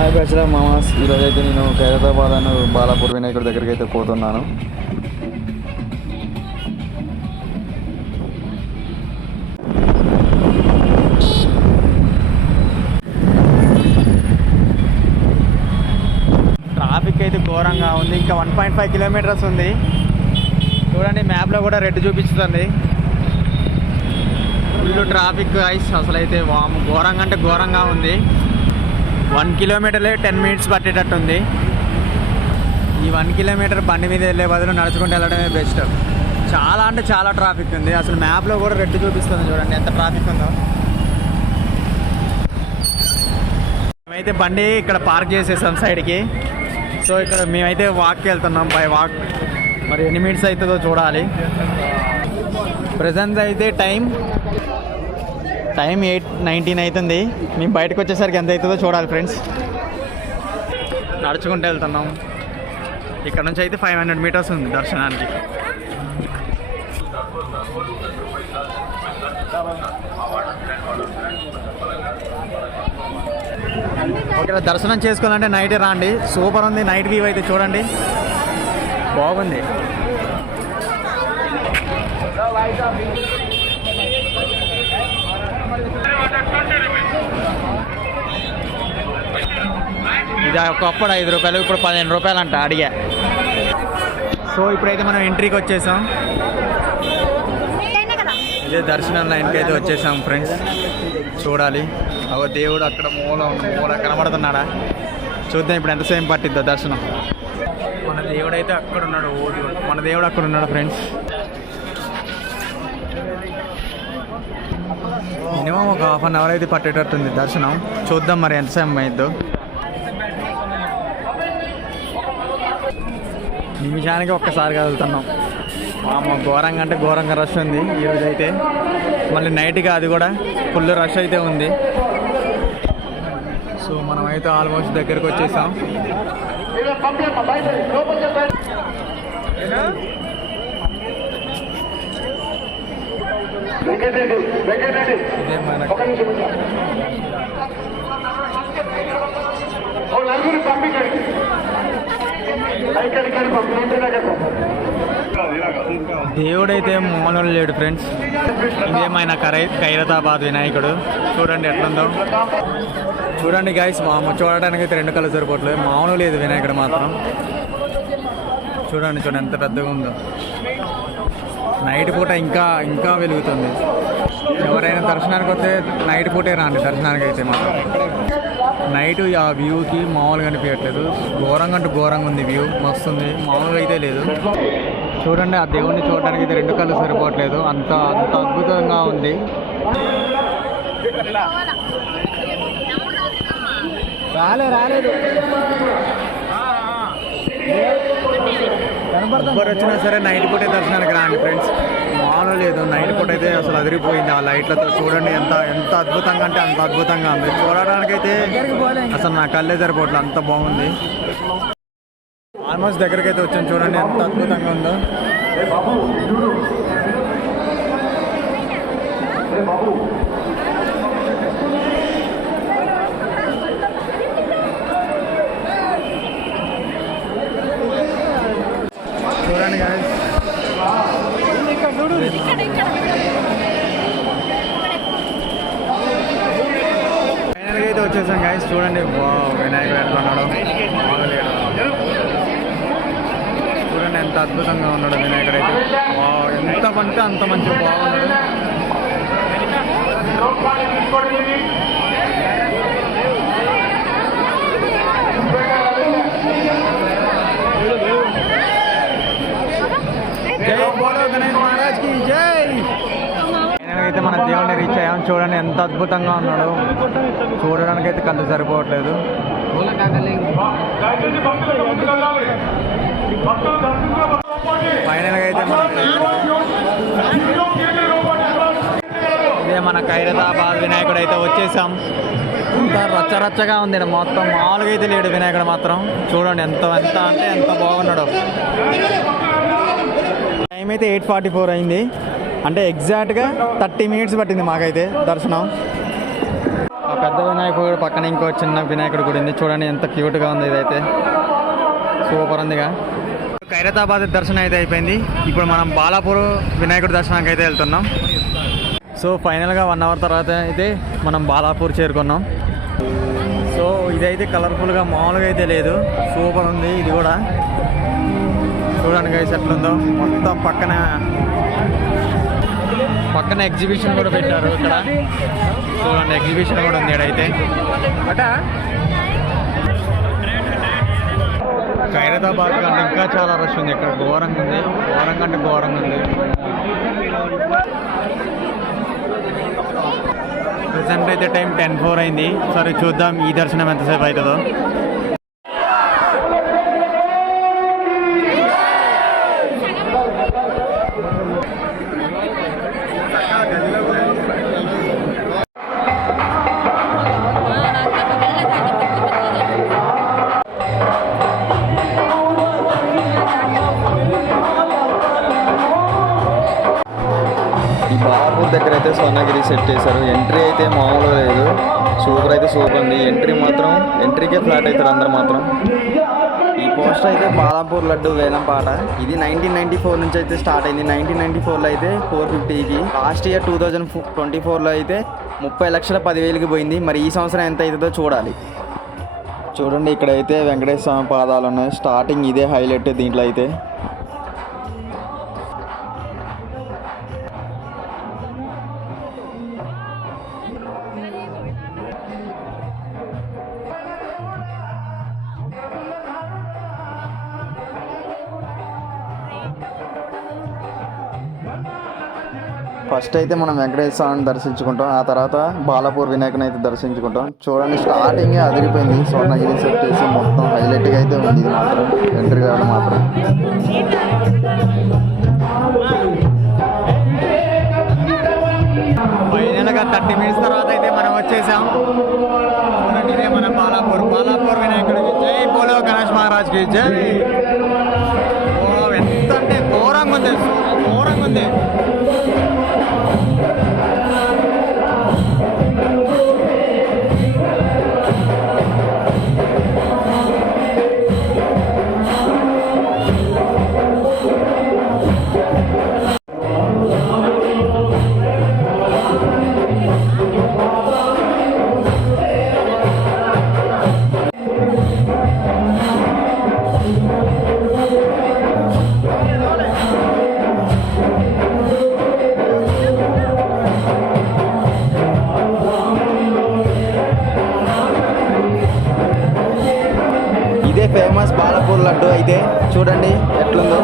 Hi bachelor మామాస్. ఈరోజు అయితే నేను ఖైరతాబాద్ అను బాలాపూర్ వినాయకుడి దగ్గరికి అయితే పోతున్నాను. ట్రాఫిక్ అయితే ఘోరంగా ఉంది. ఇంకా 1.5 కిలోమీటర్స్ ఉంది. చూడండి మ్యాప్లో కూడా రెడ్ చూపిస్తుంది. ఫుల్ ట్రాఫిక్ ఐస్ అసలు అయితే ఘోరంగా అంటే ఘోరంగా ఉంది. 1 కిలోమీటర్లే 10 మినిట్స్ పట్టేటట్టుంది. ఈ 1 కిలోమీటర్ బండి మీద వెళ్ళే బదులు నడుచుకుంటూ వెళ్ళడమే బెస్ట్. చాలా అంటే చాలా ట్రాఫిక్ ఉంది. అసలు మ్యాప్లో కూడా రెడ్ చూపిస్తుంది. చూడండి ఎంత ట్రాఫిక్ ఉందో. మేమైతే బండి ఇక్కడ పార్క్ చేసేసాం సైడ్కి. సో ఇక్కడ మేమైతే వాక్కి వెళ్తున్నాం, బై వాక్. మరి ఎన్ని మినిట్స్ అవుతుందో చూడాలి. ప్రజెంట్ అయితే టైం 8:19 అవుతుంది. మేము బయటకు వచ్చేసరికి ఎంత అవుతుందో చూడాలి ఫ్రెండ్స్. నడుచుకుంటూ వెళ్తున్నాం. ఇక్కడ నుంచి అయితే 500 మీటర్స్ ఉంది దర్శనానికి. ఓకే, దర్శనం చేసుకోవాలంటే నైటే రాండి. సూపర్ ఉంది నైట్ వ్యూ అయితే. చూడండి బాగుంది. ఇది ఒకప్పుడు 5 రూపాయలు, ఇప్పుడు 15 రూపాయలు అంట అడిగా. సో ఇప్పుడైతే మనం ఎంట్రీకి వచ్చేసాం. ఇదే దర్శనం లైన్కి అయితే వచ్చేసాం ఫ్రెండ్స్. చూడాలి ఒక దేవుడు అక్కడ మూల కనబడుతున్నాడా చూద్దాం. ఇప్పుడు ఎంతసేపు పట్టిద్దో దర్శనం. మన దేవుడు అయితే అక్కడ ఉన్నాడు. మన దేవుడు అక్కడ ఉన్నాడు ఫ్రెండ్స్. మినిమం ఒక 1/2 అవర్ అయితే పట్టేటట్టుంది దర్శనం. చూద్దాం మరి ఎంతసేపు అయిద్దో. నిమిషానికి ఒక్కసారి కదులుతున్నాం. ఘోరంగా అంటే ఘోరంగా రష్ ఉంది ఈరోజు అయితే. మళ్ళీ నైట్గా అది కూడా ఫుల్ రష్ అయితే ఉంది. సో మనమైతే ఆల్మోస్ట్ దగ్గరకు వచ్చేసాం. ఇదే మన దేవుడైతే మామూలు లేడు ఫ్రెండ్స్. ఇదేమైనా ఖైరతాబాద్ వినాయకుడు. చూడండి ఎట్లుందో. చూడండి గైస్, చూడడానికి అయితే 2 కళ్ళు సరిపోవట్లేదు. మామూలు లేదు వినాయకుడు మాత్రం. చూడండి ఎంత పెద్దగా ఉందో. నైట్ పూట ఇంకా వెలుగుతుంది. ఎవరైనా దర్శనానికి వస్తే నైట్ పూటే రాండి దర్శనానికి అయితే మాత్రం. నైట్ ఆ వ్యూకి మామూలుగా అనిపించట్లేదు. ఘోరంగా అంటే ఘోరంగా ఉంది వ్యూ. మస్తుంది, మామూలుగా అయితే లేదు. చూడండి ఆ దేవుడిని చూడడానికి అయితే 2 కళ్ళు సరిపోవట్లేదు. అంత అద్భుతంగా ఉంది. రాలేదు ఎవరు వచ్చినా సరే నైట్ పూటే దర్శనానికి రాండి ఫ్రెండ్స్. మామూలు లేదు. నైట్ పూట అయితే అసలు అదిరిపోయింది ఆ లైట్లతో. చూడండి ఎంత అద్భుతంగా అంటే అంత అద్భుతంగా ఉంది. చూడడానికైతే అసలు నా కళ్ళే సరిపోవట్లేదు, అంత బాగుంది. ఆల్మోస్ట్ దగ్గరికి అయితే వచ్చాను. చూడండి ఎంత అద్భుతంగా ఉందో. చూడండి గాయస్, ఫైనల్గా అయితే వచ్చేసాం గాయస్. చూడండి వినాయకుడు ఎట్లా ఉన్నాడు. చూడండి ఎంత అద్భుతంగా ఉన్నాడు వినాయకుడు అయితే. ఎంత అంటే అంత మంచిగా బాగున్నాడు. అయితే మన దేవుడిని రీచ్ అయ్యాం. చూడండి ఎంత అద్భుతంగా ఉన్నాడు. చూడడానికి అయితే కళ్ళు సరిపోవట్లేదు. ఫైనల్గా అయితే ఇదే మన ఖైరతాబాద్ వినాయకుడు అయితే వచ్చేసాం. అంత రచ్చరచ్చగా ఉంది మొత్తం. మామూలుగా అయితే లేడు వినాయకుడు మాత్రం. చూడండి ఎంత అంటే ఎంత బాగున్నాడు. టైం అయితే 8:44 అయింది. అంటే ఎగ్జాక్ట్గా 30 మినిట్స్ పట్టింది మాకైతే దర్శనం. ఆ పెద్ద వినాయకుడు పక్కన ఇంకో చిన్న వినాయకుడు కూడా ఉంది. చూడండి ఎంత క్యూట్గా ఉంది. ఇదైతే సూపర్ ఉందిగా. ఖైరతాబాద్ దర్శనం అయితే అయిపోయింది. ఇప్పుడు మనం బాలాపూర్ వినాయకుడి దర్శనానికి అయితే వెళ్తున్నాం. సో ఫైనల్గా 1 అవర్ తర్వాత అయితే మనం బాలాపూర్ చేరుకున్నాం. సో ఇదైతే కలర్ఫుల్గా మామూలుగా అయితే లేదు, సూపర్ ఉంది. ఇది కూడా చూడండి గైస్ ఎట్లుందో. మొత్తం పక్కన ఎగ్జిబిషన్ కూడా పెట్టారు. ఇక్కడ చూడండి ఎగ్జిబిషన్ కూడా ఉంది. ఇక్కడైతే ఖైరతాబాద్ కంటే ఇంకా చాలా రష్ ఉంది. ఇక్కడ ఘోరంగా ఉంది, ఘోరంగా అంటే ఘోరంగా ఉంది. ప్రెసెంట్ అయితే టైం 10:04 అయింది. సరే చూద్దాం ఈ దర్శనం ఎంతసేపు అవుతుందో. ఈ బాలాపూర్ దగ్గర అయితే స్వర్ణగిరి సెట్ చేశారు. ఎంట్రీ అయితే మామూలుగా లేదు, సూపర్ అయితే సూపర్ ఉంది. ఎంట్రీకే ఫ్లాట్ అవుతారు అందరు మాత్రం. ఈ పోస్టర్ అయితే బాలాపూర్ లడ్డు వేలం పాట. ఇది 1994 నుంచి అయితే స్టార్ట్ అయింది. 1994లో అయితే 450కి, లాస్ట్ ఇయర్ 2024లో అయితే 30,10,000కి పోయింది. మరి ఈ సంవత్సరం ఎంత అవుతుందో చూడాలి. చూడండి ఇక్కడైతే వెంకటేశ్వర స్వామి పాదాలు ఉన్నాయి. స్టార్టింగ్ ఇదే హైలైట్ దీంట్లో అయితే. ఫస్ట్ అయితే మనం వెంకటేశ్వర స్వామిని దర్శించుకుంటాం, ఆ తర్వాత బాలాపూర్ వినాయకుని అయితే దర్శించుకుంటాం. చూడండి స్టార్టింగ్ అదిరిపోయింది. స్వర్ణగిరి సెట్ చేసి మొత్తం హైలైట్గా అయితే ఉంది. ఇది మాత్రం ఎంట్రీ కావడం మాత్రం. ఫైనల్గా 30 మినిట్స్ తర్వాత అయితే మనం వచ్చేసాం. చూడండి ఇదే మన బాలాపూర్ వినాయకుడికి జై, బోలో గణేష్ మహారాజ్కి జై. ఎంత అంటే ఘోరంగా ఉంది, ఘోరంగా ఉంది. ఇదే ఫేమస్ బాలాపూర్ లడ్డు అయితే చూడండి ఎట్లుందో.